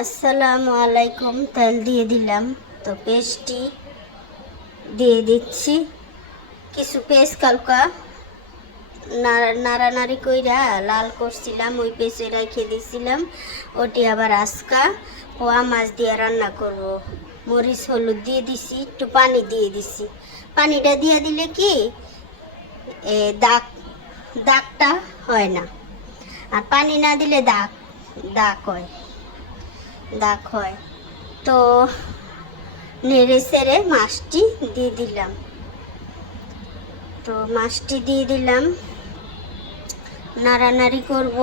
আসসালামু আলাইকুম। তেল দিয়ে দিলাম, তো পেস্টটি দিয়ে দিচ্ছি। কিছু পেস্ট কালকা নাড়ানাড়ি কইরা লাল করছিলাম, ওই পেস্টে রেখে দিয়েছিলাম। ওটি আবার আজকা পোয়া মাছ দিয়ে রান্না করব। মরিচ হলুদ দিয়ে দিছি, একটু পানি দিয়ে দিছি। পানিটা দিয়ে দিলে কি দাগটা হয় না, আর পানি না দিলে দাগ হয়। তো নেড়ে সেড়ে মাছটি দিয়ে দিলাম। নাড়ানাড়ি করব,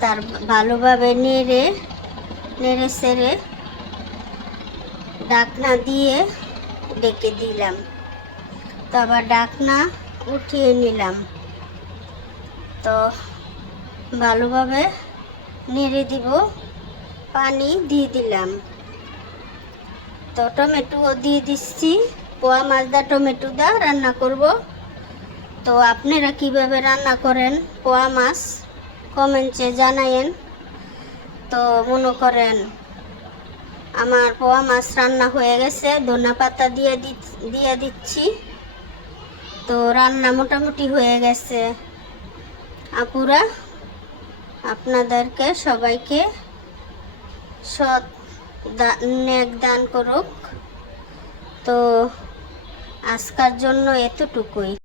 তার ভালোভাবে নেড়ে সেড়ে ঢাকনা দিয়ে ডেকে দিলাম। তো আবার ঢাকনা উঠিয়ে নিলাম। তো ভালোভাবে নেড়ে দিব, পানি দিয়ে দিলাম। তো টমেটোও দিয়ে দিচ্ছি। পোয়া মাছ দা টমেটো দা রান্না করব। তো আপনারা কিভাবে রান্না করেন পোয়া মাছ কমেন্টে জানায়েন। তো মনে করেন আমার পোয়া মাছ রান্না হয়ে গেছে, ধনিয়া পাতা দিয়ে দিচ্ছি। তো রান্না মোটামুটি হয়ে গেছে। আপুরা, আপনাদেরকে সবাইকে সৎ নেক দান করুক। তো আজকের জন্য এতটুকুই।